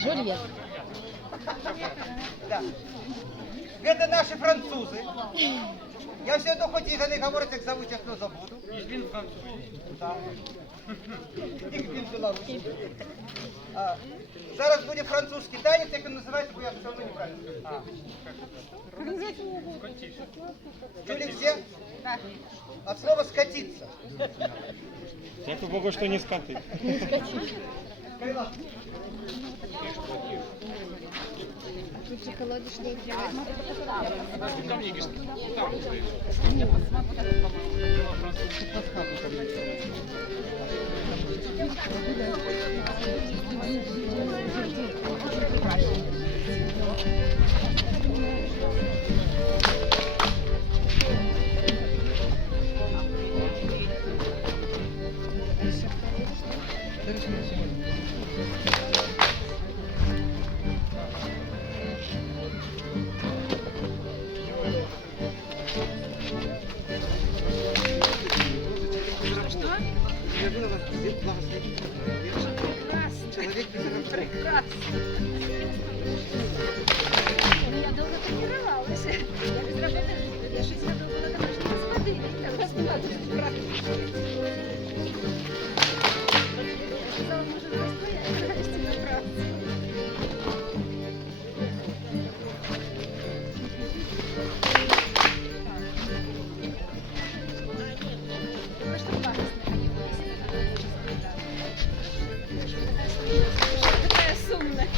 Жульєт. Да. Это наши французы. Я все одно хотів за них говорити, як зовуть, як не забуду. Він француз. Так. Він білорусий. Зараз буде французький танець, як він називається, бо я все одно неправильно. Чули все? От слова «скатиться». Дякую Богу, що не скати. Тут шоколади что делать? Я долго тренировалась. Я без работы, я 6 годов была домашней господыней. Там раскладывать практику. Я сказала, может, постоять, провести на практику. Только что пахнет на него, если такая сумная.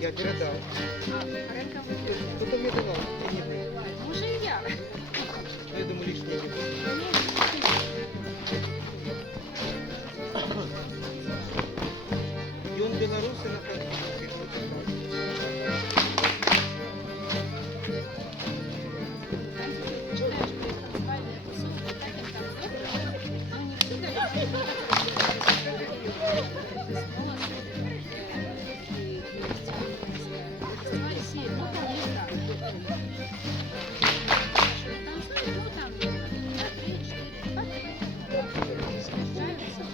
Я передал. Кто-то мне давал. Може і я. Я думаю, лишнее не будет. И он белорус и на французском. Начинаешь танцевальные тусовки, так им там добро, но не всегда фестиваль 7, ну, конечно. Танцуют, ну, там, на 3-4 съезжаются.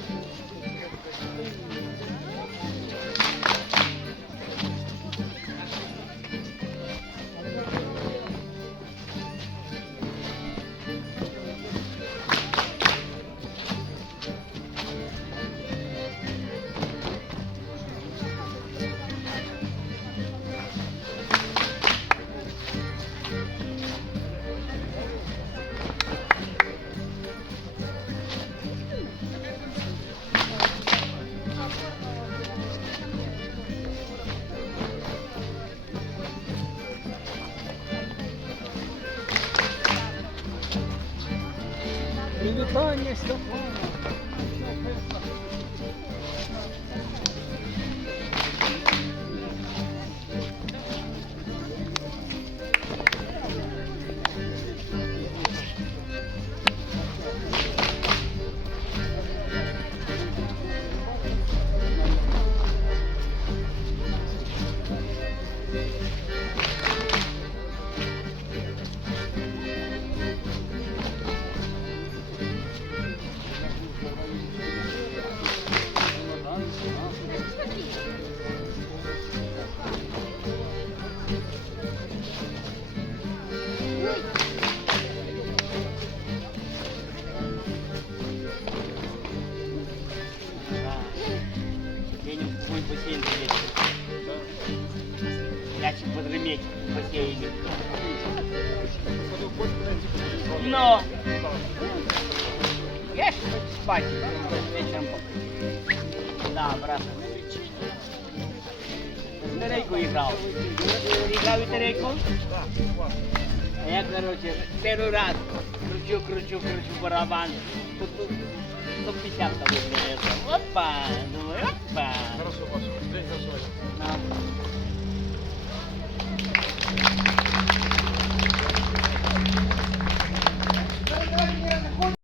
Привітання, Степана! Ну. Я ж спать вечером покрыть. Да, брат. В терейку играл. Играл в терейку? А я, короче, первый раз кручу барабан. Тут 150 того это. Опа! Думаю, опа! Хорошо, Паша. День за Ну,